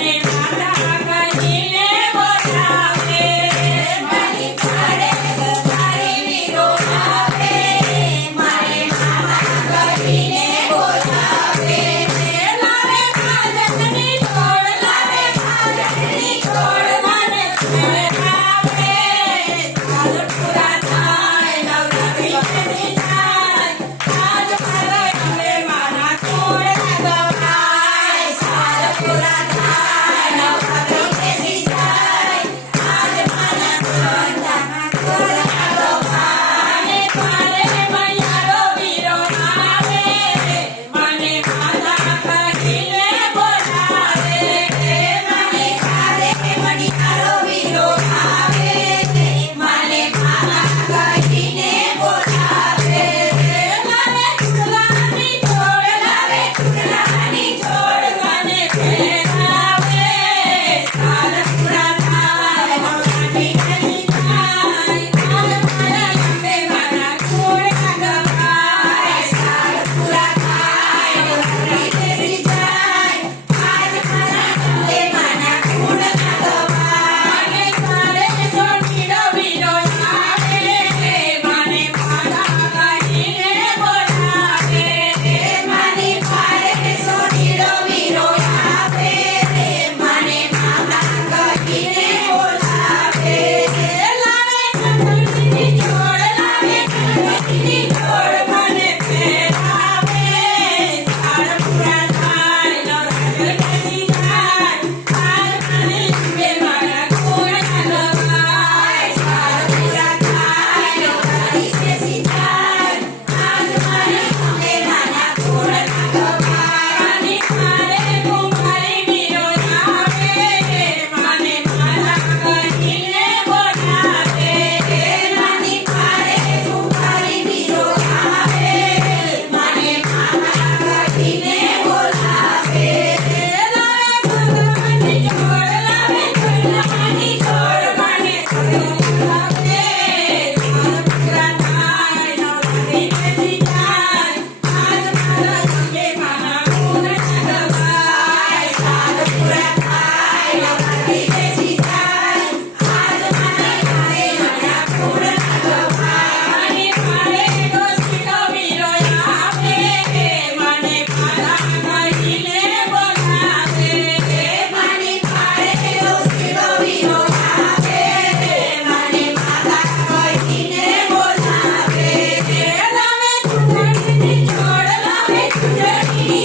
Bye.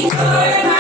good.